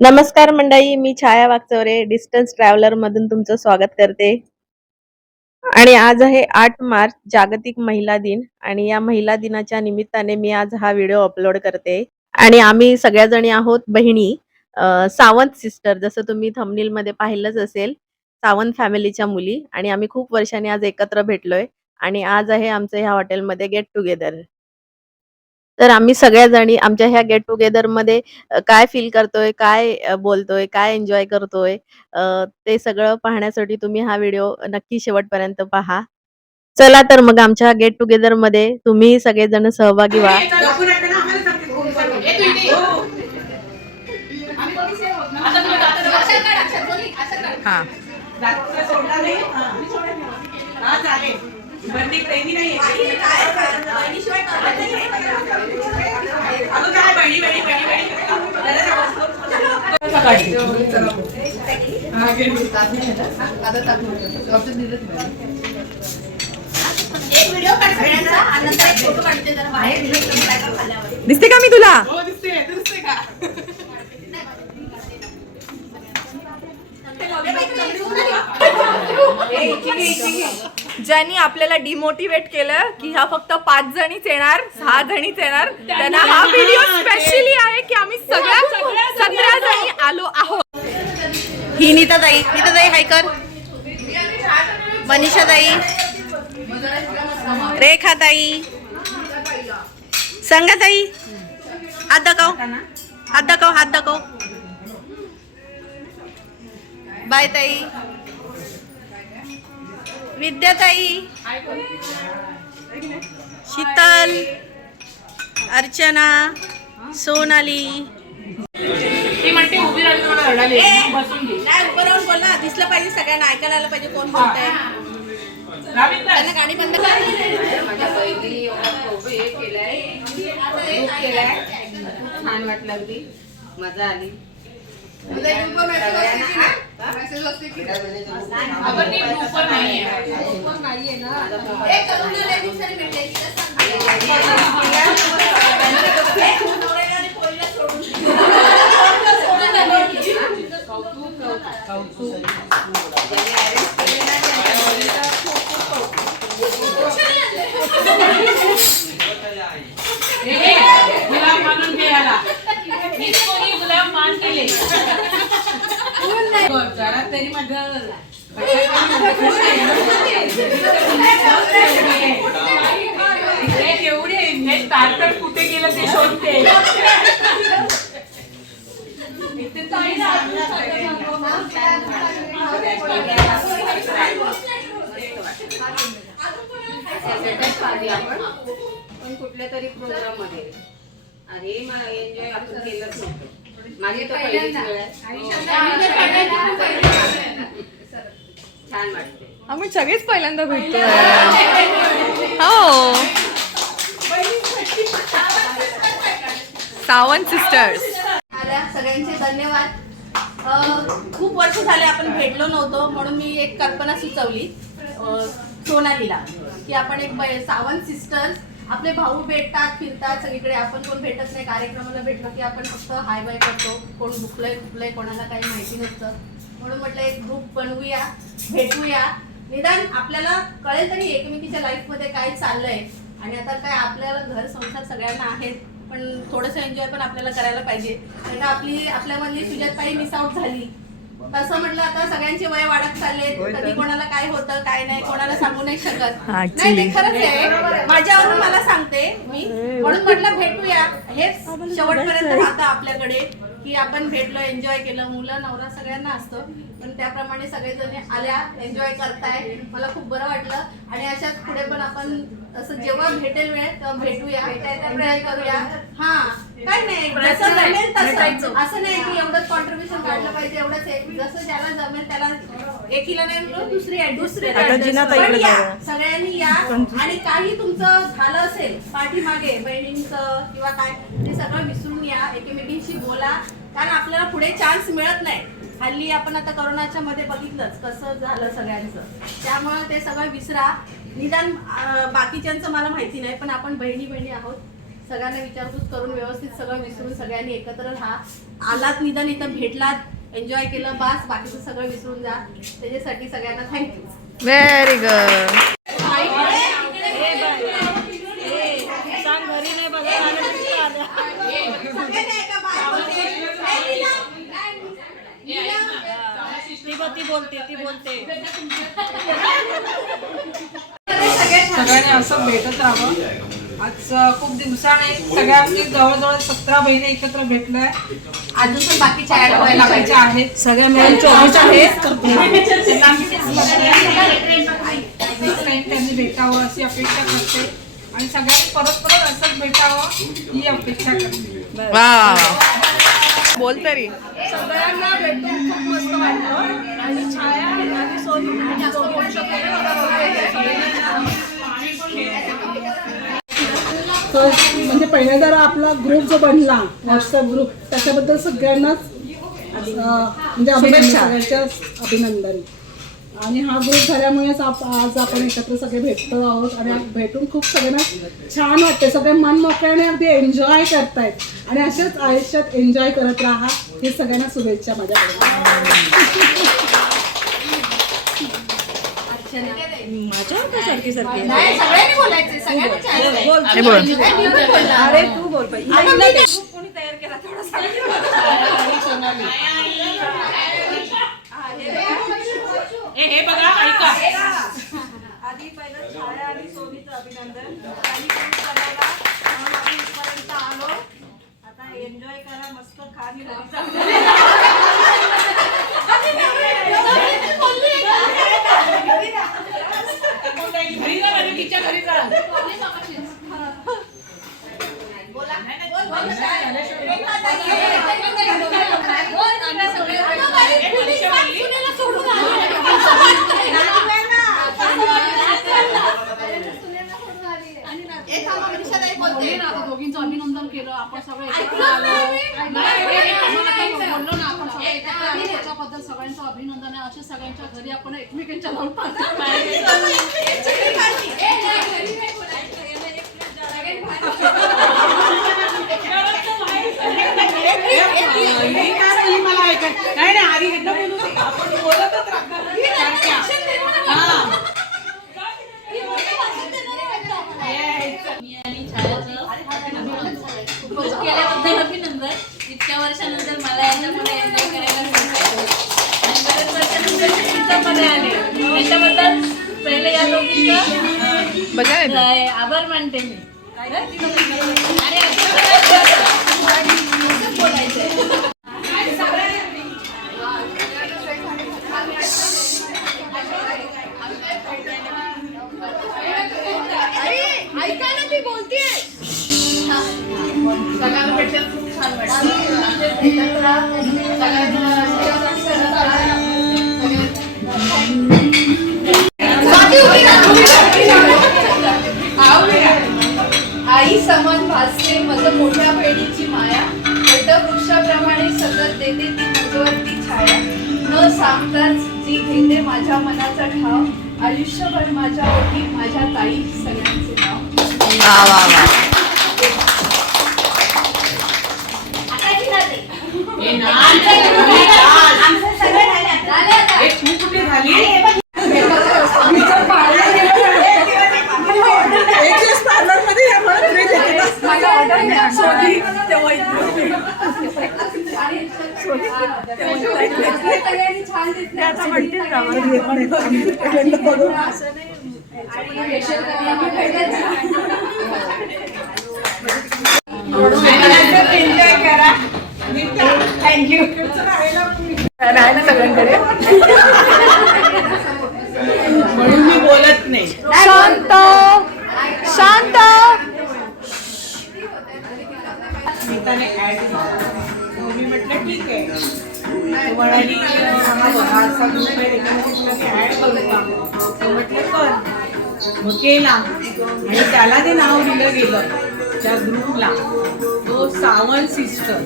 नमस्कार मंडळी, मी छाया Waghchaure distance traveller मधून तुमचं स्वागत करते. आणि आज आहे 8 मार्च जागतिक महिला दिन आणि या महिला दिनाच्या निमित्ताने मी आज हा व्हिडिओ अपलोड करते. आणि आम्ही सगळ्याजणी आहोत बहिणी, सावंत सिस्टर. जसं तुम्ही थंबनेल मध्ये पाहिलंच असेल, सावंत फॅमिलीच्या मुली. आणि आम्ही खूप वर्षांनी आज एकत्र भेटलोय आणि आज आहे आमचं ह्या हॉटेलमध्ये गेट टुगेदर. तर आम्ही सगळ्याजणी आमच्या ह्या गेट टुगेदरमध्ये काय फील करतोय, काय बोलतोय, काय एन्जॉय करतोय, ते सगळं पाहण्यासाठी तुम्ही हा व्हिडिओ नक्की शेवटपर्यंत पहा. चला तर मग आमच्या गेट टुगेदरमध्ये तुम्ही सगळेजण सहभागी व्हा. हां दिसते का मी तुला? ज्यांनी आपल्याला डिमोटिवेट केलं की ह्या फक्त 5 जणीच येणार, 6 जणीच येणार, त्यांना हा व्हिडिओ स्पेशली आहे की आम्ही सगळ्या 17 जणी आलो आहोत. ही नीता ताई हाय कर, मनीषा ताई, रेखा ताई, संगा ताई, हात दाखव, बाय ताई, विद्या ताई, शीतल, अर्चना, सोनाली. ती म्हणते उभी राहिली मला रडायला येईल. बसून घे. नाही उभं राहून बोल ना, दिसलं पाहिजे सगळ्यांना, ऐकायला आलं पाहिजे कोण बोलतंय. त्यांना गाणी बंद कर. माझ्या बहिणी हे केलंय, ग्रुप केलाय, छान वाटलं, अगदी मजा आली. आपण ते ग्रुपवर नाहीये ना. गुलाब मानून घे याला. कोणी गुलाब मान केले जरा तरी माझं एवढे हे स्टार्टर कुठे गेलं ते शोधते. पण कुठल्या तरी प्रोग्राम मध्ये अरे एन्जॉय आपण केलंच नव्हतं. माझी तर पहिलीच वेळ आहे. छान वाटते. आम्ही सगळेच पहिल्यांदा भेटतो. हो, सावंत सिस्टर्स. आल्या सगळ्यांचे धन्यवाद. खूप वर्ष झाले आपण भेटलो नव्हतो, म्हणून मी एक कल्पना सुचवली सोनालीला की आपण एक सावंत सिस्टर्स, आपले भाऊ भेटतात फिरतात सगळीकडे, आपण कोण भेटत नाही, कार्यक्रमाला भेटलो की आपण फक्त हाय बाय करतो, कोण दुखलंय कोणाला काही माहिती नसतं. म्हणून म्हटलं एक ग्रुप बनवूया, भेटूया, निदान आपल्याला कळेल तरी एकमेकीच्या लाईफमध्ये काय चाललंय. आणि आता काय आपल्याला घर संसार सगळ्यांना आहेत, पण थोडंसं एन्जॉय पण आपल्याला करायला पाहिजे. नाही आपल्यामधली सुजाताई मिस आउट झाली. तसं म्हटलं आता सगळ्यांचे वय वाढत चालले, कधी कोणाला काय होतं काय नाही कोणाला सांगू नाही शकत. नाही ते खरंच आहे, माझ्यावरून मला सांगते मी. म्हणून म्हटलं भेटूया, हेच शेवटपर्यंत राहतं आपल्याकडे की आपण भेटलो, एन्जॉय केलं. मुलं नवरा सगळ्यांना असतं, पण त्याप्रमाणे सगळेजण आल्या, एन्जॉय करताय, मला खूप बरं वाटलं. आणि अशाच पुढे पण आपण असं जेव्हा भेटेल वेळ तेव्हा भेटूया, एन्जॉय करूया. हा काय नाही, जसं जमेल तसं, असं नाही की एवढंच कॉन्ट्रीब्युशन काढलं पाहिजे, एवढंच जसं ज्याला जमेल त्याला. एकीला नाही म्हणून दुसरे सगळ्यांनी या. आणि काही तुमचं झालं असेल पाठीमागे बहिणींचं किंवा काय, ते सगळं विसरून या, एकमेकींशी बोला, कारण आपल्याला पुढे चान्स मिळत नाही. हल्ली आपण आता कोरोनाच्या मध्ये बघितलंच कसं झालं सगळ्यांचं, त्यामुळे ते सगळं विसरा. निदान बाकीच्यांचं मला माहिती नाही, पण आपण बहिणी आहोत, सगळ्यांना विचारपूस करून व्यवस्थित सगळं विसरून सगळ्यांनी एकत्र राहा. आलात निदान इथं भेटलात, एन्जॉय केलं, बास बाकीचं सगळं विसरून जा. त्याच्यासाठी सगळ्यांना थँक्यू. Very good. सगळ्यांनी असं भेटत राहावं. आज खूप दिवसाने सगळ्यांनी जवळजवळ 17 बहिणी एकत्र भेटलोय. अजून पण बाकीच्या ऍड व्हायला पाहिजे. आहेत सगळ्या मिळून 24 आहेत. त्यांनी भेटावं अशी अपेक्षा करते आणि सगळ्यांनी परत परत असंच भेटावं ही अपेक्षा करते. बोल तरी. सगळ्यांना भेटून खूप मस्त वाटलं आणि छाया आणि सोनी म्हणजे पहिल्यांदा आपला ग्रुप जो बनला व्हॉट्सअप ग्रुप त्याच्याबद्दल सगळ्यांनाच म्हणजे सगळ्यांच्या अभिनंदन. आणि हा ग्रुप झाल्यामुळेच आज आपण एकत्र सगळे भेटतो आहोत आणि भेटून खूप सगळ्यांना छान वाटते. सगळे मन मोकळ्याने अगदी एन्जॉय करतायत आणि असेच आयुष्यात एन्जॉय करत राहा हे सगळ्यांना शुभेच्छा माझ्याकडे. सगळ्यांनी बोलायचे, सगळ्यांनी अरे तू बोल पाहिजे. कोणी तयार केला थोडासा. हे बघा ऐका. आधी पहिलं छाया आणि सोनीचं अभिनंदन. त्यांनी खूप करायला म्हणून आपण इथपर्यंत आलो. आता एन्जॉय करा, मस्त खा आणि घरी जा. घरी जा म्हणजे तिच्या घरी जा. दोघींचं अभिनंदन केलं आपण सगळे एकत्र आलो. बोललो ना आपण सगळे एकत्र आलो त्याच्याबद्दल सगळ्यांचं अभिनंदन आहे. असे सगळ्यांच्या घरी आपण एकमेकांच्या लावून नाही नाही आधी ह्यांना बोलू दे. आपण बोलतच राहतो. केल्याबद्दल अभिनंदन. इतक्या वर्षानंतर मला याच्यामध्ये एन्जॉय करायला मिळतं आणि बरेच वर्षानंतर चिंतामध्ये आले त्याच्याबद्दल पहिले या दोघींचा आभार मानते मी. आणि बोलायचं ऐका ना, ती बोलतेय. सगळ्यांना भेटेल खूप छान वाटतं. आई समान भासते मज मोठ्या बहिणीची माया. वटवृक्षाप्रमाणे सतत देते ती मजवरती छाया. न सांगताच जी घेते माझ्या मनाचा ठाव. आयुष्यभर माझ्या ओठी माझ्या ताई सगळ्यांचे नाव. कुठे झाली. सगळ्यांनी छान एन्जॉय करा. थँक्यू. राहायला सगळ्यांकडे म्हणून मी बोलत नाही. शांत शांत. स्मिताने ऍड मी म्हटलं ठीक आहे. म्हणाली असा ग्रुप आहे त्याच्यामध्ये ऍड करू का. म्हटलं कर. मग केला आणि त्याला ते नाव दिलं गेलं त्या ग्रुपला तो सावंत सिस्टर.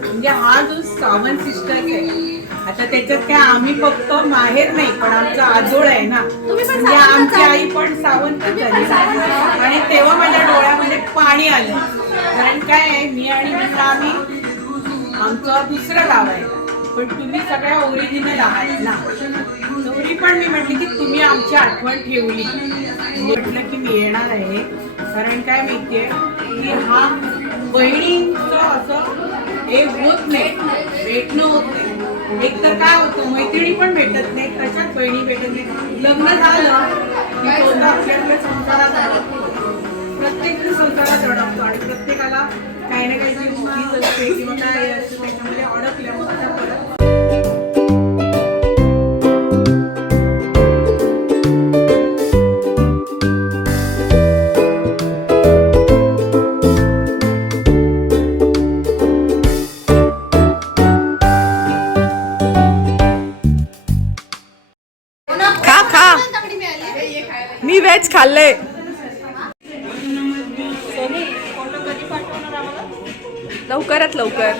म्हणजे हा जो सावंत सिस्टर आहे आता त्याच्यात काय आम्ही फक्त माहेर नाही पण आमचा आजोळ आहे ना. म्हणजे आमची आई पण सावंत झाली आणि तेव्हा माझ्या डोळ्यामध्ये पाणी आलं कारण काय आहे, मी आणि मित्र आम्ही आमचं दुसरं गाव आहे, पण तुम्ही सगळ्या ओरिजिनल आहात ना. तरी पण मी म्हटली की तुम्ही आमची आठवण ठेवली. म्हटलं की मी येणार आहे. कारण काय माहितीये की हा बहिणींचं असं हे होत नाही, भेटणं होत नाही. एक तर काय होतं, मैत्रिणी पण भेटत नाही, कशात बहिणी भेटत नाही. लग्न झालं की तो तर आपल्याकडे संसारात अडकतो, प्रत्येक संसारात अडकतो आणि प्रत्येकाला काही ना काही चीज असते किंवा काय असते त्याच्यामध्ये अडकल्यामुळे आता परत खा खा. मी व्हेज खाल्ले. लवकरात लवकर.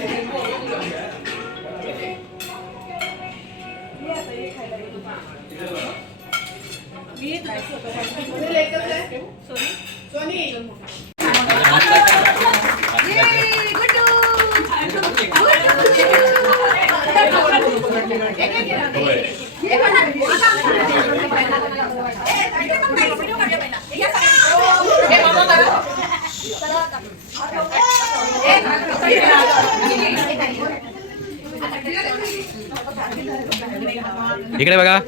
इकडे बघा.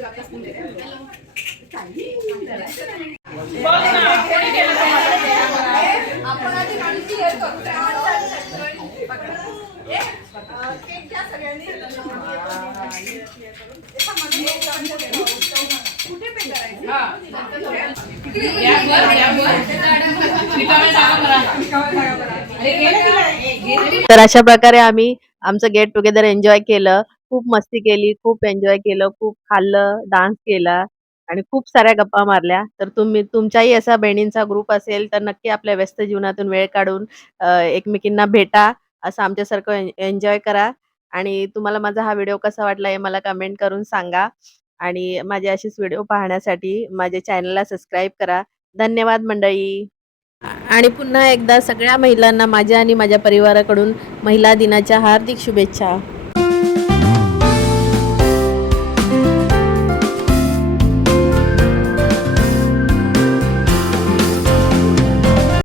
तर अशा प्रकारे आम्ही आमचं गेट टुगेदर एन्जॉय केलं. खूप मस्ती केली, खूप एन्जॉय केलं, खूप खाल्लं, डान्स केला आणि खूप साऱ्या गप्पा मारल्या. तर तुमचाही असा बहिणींचा ग्रुप असेल तर नक्की आपल्या व्यस्त जीवनातून वेळ काढून एकमेकींना भेटा. असं आमच्यासारखं एन्जॉय करा आणि तुम्हाला माझा हा व्हिडिओ कसा वाटला हे मला कमेंट करून सांगा आणि माझे असेच व्हिडिओ पाहण्यासाठी माझ्या चॅनलला सबस्क्राईब करा. धन्यवाद मंडळी. आणि पुन्हा एकदा सगळ्या महिलांना माझ्या आणि माझ्या परिवाराकडून महिला दिनाच्या हार्दिक शुभेच्छा.